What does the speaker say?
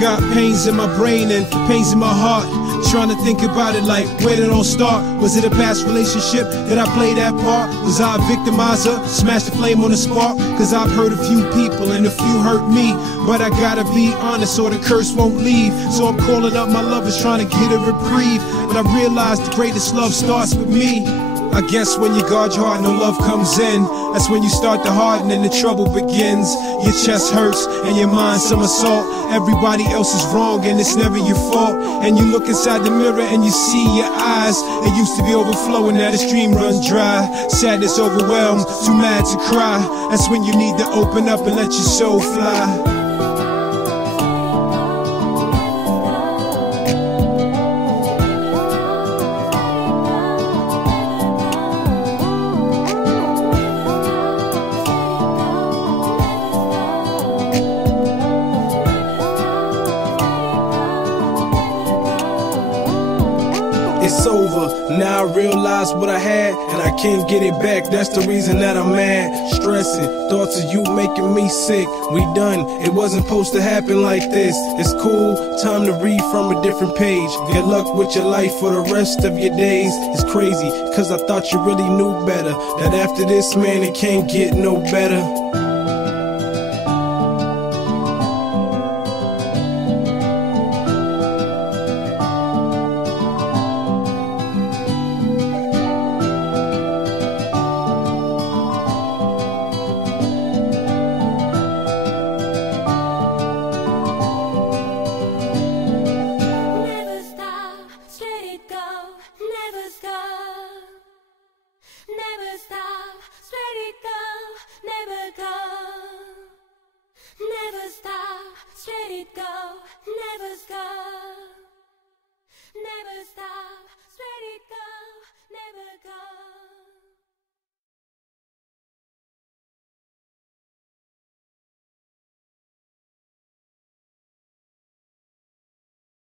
Got pains in my brain and pains in my heart, trying to think about it like, where did it all start? Was it a past relationship? Did I play that part? Was I a victimizer? Smashed the flame on the spark? Cause I've hurt a few people and a few hurt me, but I gotta be honest or the curse won't leave. So I'm calling up my lovers trying to get a reprieve, but I realize the greatest love starts with me. I guess when you guard your heart, no love comes in. That's when you start to harden and the trouble begins. Your chest hurts and your mind somersault. Everybody else is wrong and it's never your fault. And you look inside the mirror and you see your eyes. It used to be overflowing, now the stream runs dry. Sadness overwhelmed, too mad to cry. That's when you need to open up and let your soul fly. It's over, now I realize what I had, and I can't get it back, that's the reason that I'm mad. Stressing, thoughts of you making me sick. We done, it wasn't supposed to happen like this. It's cool, time to read from a different page. Good luck with your life for the rest of your days. It's crazy, cause I thought you really knew better, that after this, man, it can't get no better. Never stop, straight it go, never go. Never stop, straight it go.